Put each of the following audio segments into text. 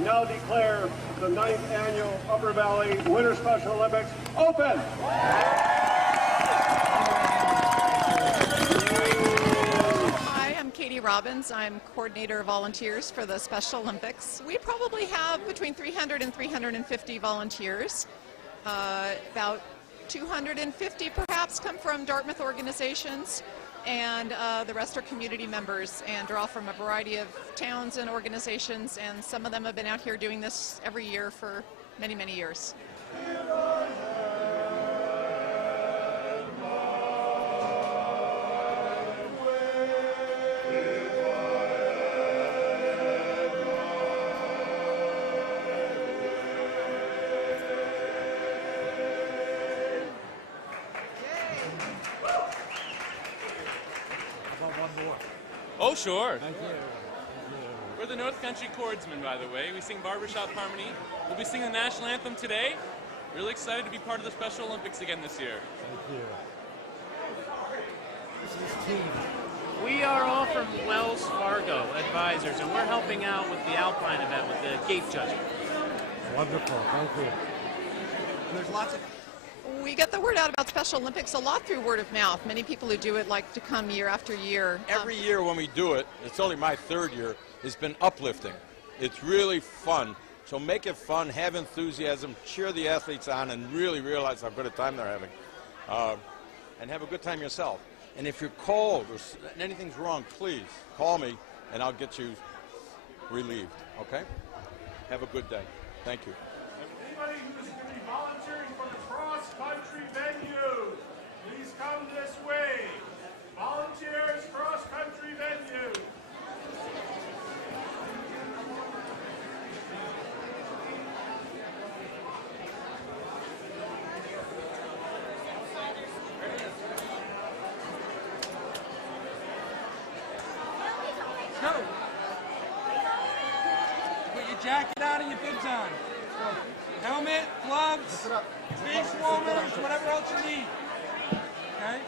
now declare the 9th Annual Upper Valley Winter Special Olympics open. Hi, I'm Katie Robbins. I'm coordinator of volunteers for the Special Olympics. We probably have between 300 and 350 volunteers. About 250 perhaps come from Dartmouth organizations, and the rest are community members and are all from a variety of towns and organizations, and some of them have been out here doing this every year for many, many years. Oh, sure. We're the North Country Chordsmen, by the way. We sing barbershop harmony. We'll be singing the national anthem today. Really excited to be part of the Special Olympics again this year. Thank you. This is team. We are all from Wells Fargo Advisors, and we're helping out with the Alpine event with the gate judging. Wonderful. Thank you. There's lots of... We get the word out about Special Olympics a lot through word of mouth. Many people who do it like to come year after year. Every year when we do it, it's only my 3rd year, it's been uplifting. It's really fun. So make it fun, have enthusiasm, cheer the athletes on, and really realize how good a time they're having. And have a good time yourself. And if you're cold or anything's wrong, please call me and I'll get you relieved, okay? Have a good day. Thank you. Anybody who's going to be volunteering for the cross-country venue, please come this way. Volunteers, cross-country venue. Go. Put your jacket on and your bibs on. Helmet, gloves, face warmers, whatever else you need. Okay?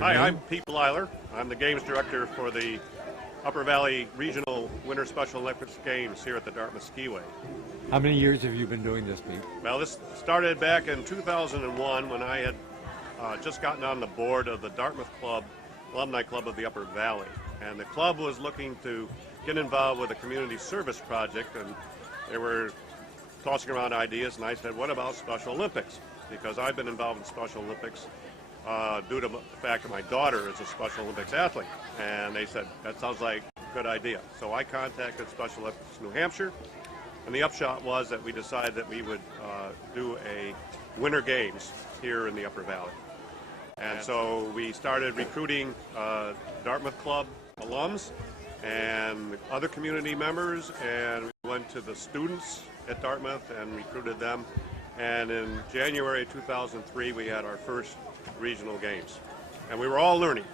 Hi, I'm Pete Blyler. I'm the Games Director for the Upper Valley Regional Winter Special Olympics Games here at the Dartmouth Skiway. How many years have you been doing this, Pete? Well, this started back in 2001 when I had just gotten on the board of the Dartmouth Club, Alumni Club of the Upper Valley. And the club was looking to get involved with a community service project, and they were tossing around ideas, and I said, what about Special Olympics? Because I've been involved in Special Olympics due to the fact that my daughter is a Special Olympics athlete. And they said, that sounds like a good idea. So I contacted Special Olympics New Hampshire, and the upshot was that we decided that we would do a Winter Games here in the Upper Valley. And so we started recruiting Dartmouth Club alums and other community members, and we went to the students at Dartmouth and recruited them. And in January 2003, we had our first regional games. And we were all learning.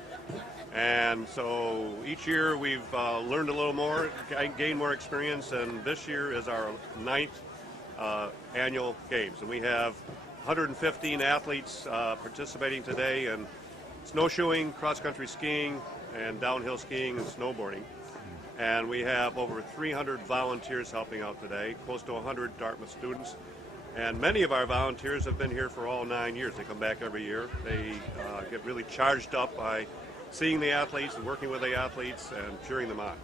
And so each year we've learned a little more, gained more experience, and this year is our 9th annual games. And we have 115 athletes participating today in snowshoeing, cross-country skiing, and downhill skiing and snowboarding. And we have over 300 volunteers helping out today, close to 100 Dartmouth students. And many of our volunteers have been here for all 9 years. They come back every year. They get really charged up by seeing the athletes and working with the athletes and cheering them on.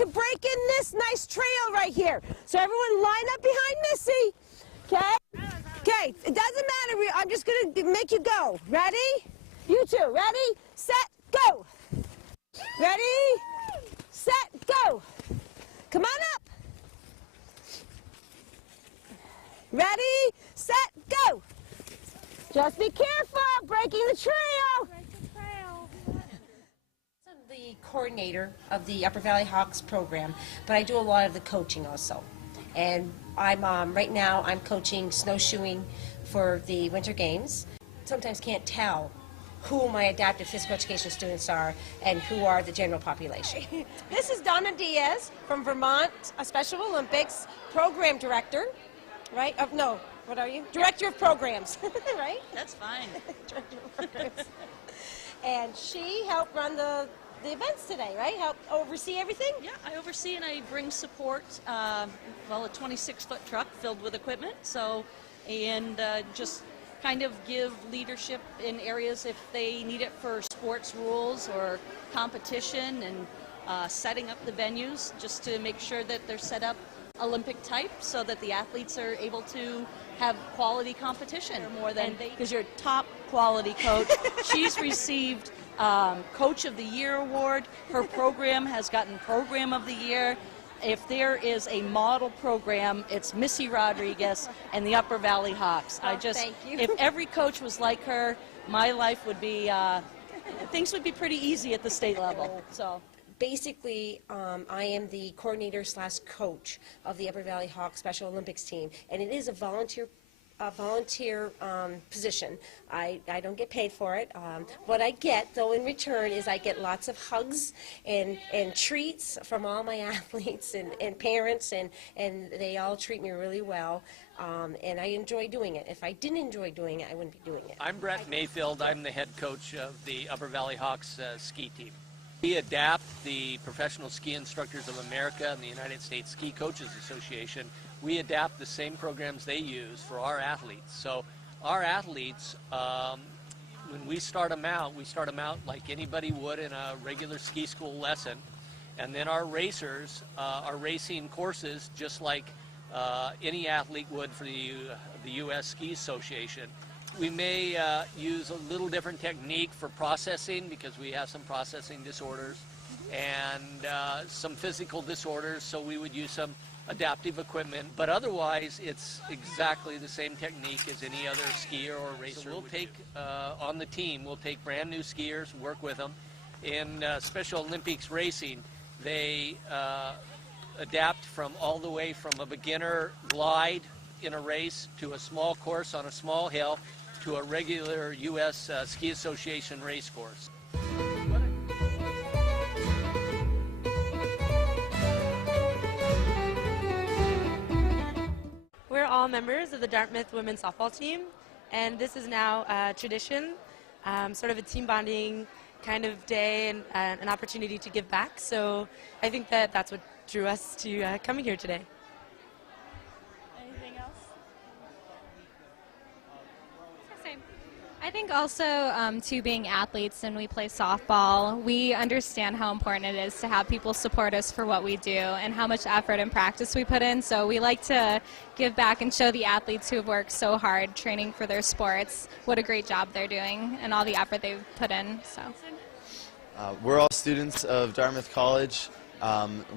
to break in this nice trail right here. So everyone line up behind Missy, okay? Okay, it doesn't matter. I'm just going to make you go. Ready? You two, ready, set, go. Ready, set, go. Come on up. Ready, set, go. Just be careful, breaking the trail. I'm the coordinator of the Upper Valley Hawks program, but I do a lot of the coaching also. And I'm right now I'm coaching snowshoeing for the Winter Games. Sometimes can't tell who my adaptive physical education students are and who are the general population. This is Donna Diaz from Vermont Special Olympics, program director, right? No, what are you? Director of programs, right? That's fine. Director of programs. And she helped run the events today, right? Help oversee everything? Yeah, I oversee and I bring support, well, a 26-foot truck filled with equipment, so, and just kind of give leadership in areas if they need it for sports rules or competition, and setting up the venues just to make sure that they're set up Olympic type so that the athletes are able to have quality competition more than, because you're top quality coach. She's received Coach of the Year award. Her program has gotten Program of the Year. If there is a model program, it's Missy Rodriguez and the Upper Valley Hawks. Oh, thank you. If every coach was like her, my life would be, things would be pretty easy at the state level. So. Basically, I am the coordinator / coach of the Upper Valley Hawks Special Olympics team, and it is a volunteer position. I don't get paid for it. What I get, though, in return is I get lots of hugs and treats from all my athletes and parents, and they all treat me really well, and I enjoy doing it. If I didn't enjoy doing it, I wouldn't be doing it. I'm Brett Mayfield. I'm the head coach of the Upper Valley Hawks ski team. We adapt the Professional Ski Instructors of America and the United States Ski Coaches Association. We adapt the same programs they use for our athletes. So our athletes, when we start them out like anybody would in a regular ski school lesson. And then our racers are racing courses just like any athlete would for the U.S. Ski Association. We may use a little different technique for processing because we have some processing disorders and some physical disorders, so we would use some adaptive equipment, but otherwise it's exactly the same technique as any other skier or racer. So we'll take, on the team, we'll take brand new skiers, work with them. In Special Olympics racing, they adapt from all the way from a beginner glide in a race to a small course on a small hill to a regular U.S. Ski Association race course. We're all members of the Dartmouth women's softball team, and this is now a tradition, sort of a team bonding kind of day and an opportunity to give back. So I think that that's what drew us to coming here today. Anything else? I think also, too, being athletes and we play softball, we understand how important it is to have people support us for what we do and how much effort and practice we put in. So we like to give back and show the athletes who have worked so hard training for their sports what a great job they're doing and all the effort they've put in. So. We're all students of Dartmouth College.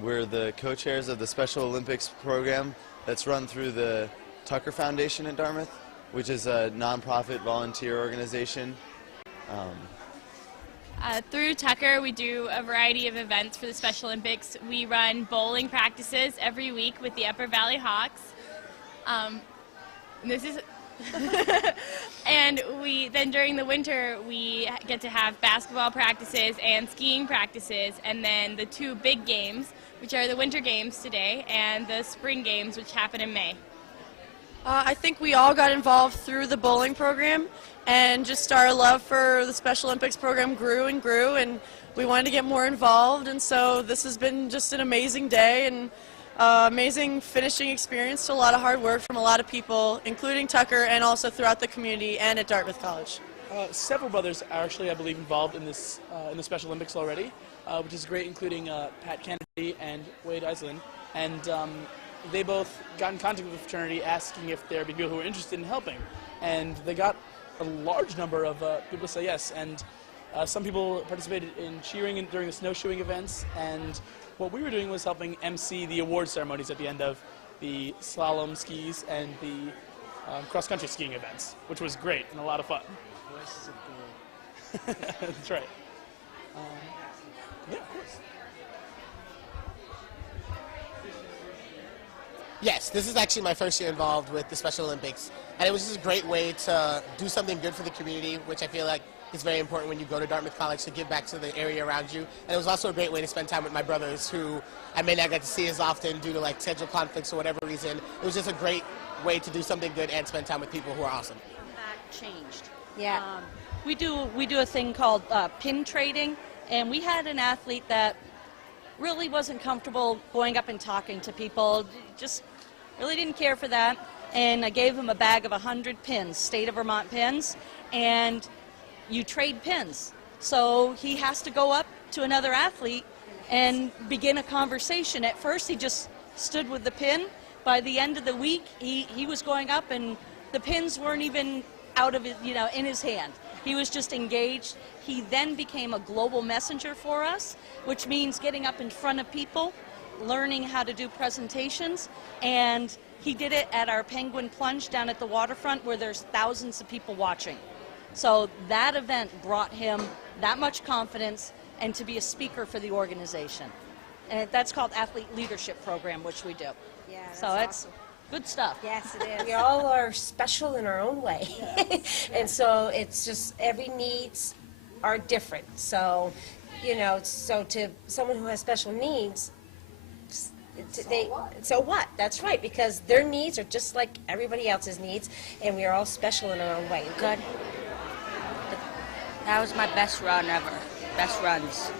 We're the co-chairs of the Special Olympics program that's run through the Tucker Foundation at Dartmouth, which is a nonprofit volunteer organization. Through Tucker, we do a variety of events for the Special Olympics. We run bowling practices every week with the Upper Valley Hawks. And then during the winter, we get to have basketball practices and skiing practices, and then the two big games, which are the Winter Games today and the Spring Games, which happen in May. I think we all got involved through the bowling program, and just our love for the Special Olympics program grew, and we wanted to get more involved, and so this has been just an amazing day and amazing finishing experience to a lot of hard work from a lot of people, including Tucker and also throughout the community and at Dartmouth College. Several brothers are actually, I believe, involved in this in the Special Olympics already. which is great, including Pat Kennedy and Wade Iselin. And they both got in contact with the fraternity asking if there would be people who were interested in helping. And they got a large number of people to say yes. And some people participated in cheering during the snowshoeing events. And what we were doing was helping MC the award ceremonies at the end of the slalom skis and the cross-country skiing events, which was great and a lot of fun. That's right. Yeah, of course. Yes, this is actually my first year involved with the Special Olympics, and it was just a great way to do something good for the community, which I feel like is very important when you go to Dartmouth College, to give back to the area around you. And it was also a great way to spend time with my brothers, who I may not get to see as often due to like schedule conflicts or whatever reason. It was just a great way to do something good and spend time with people who are awesome. That changed. Yeah. We do a thing called pin trading, and we had an athlete that really wasn't comfortable going up and talking to people, just really didn't care for that. And I gave him a bag of 100 pins, state of Vermont pins, and you trade pins. So he has to go up to another athlete and begin a conversation. At first he just stood with the pin. By the end of the week, he was going up and the pins weren't even out of his, in his hand. He was just engaged. He then became a global messenger for us, which means getting up in front of people, learning how to do presentations, and he did it at our Penguin Plunge down at the waterfront where there's thousands of people watching. So that event brought him that much confidence and to be a speaker for the organization. And that's called Athlete Leadership Program, which we do. Yeah, so it's good stuff. Yes, it is. We all are special in our own way. Yes. And so it's just every needs are different. So, so to someone who has special needs, so what? That's right, because their needs are just like everybody else's needs, and we are all special in our own way. Good. That was my best run ever. Best runs.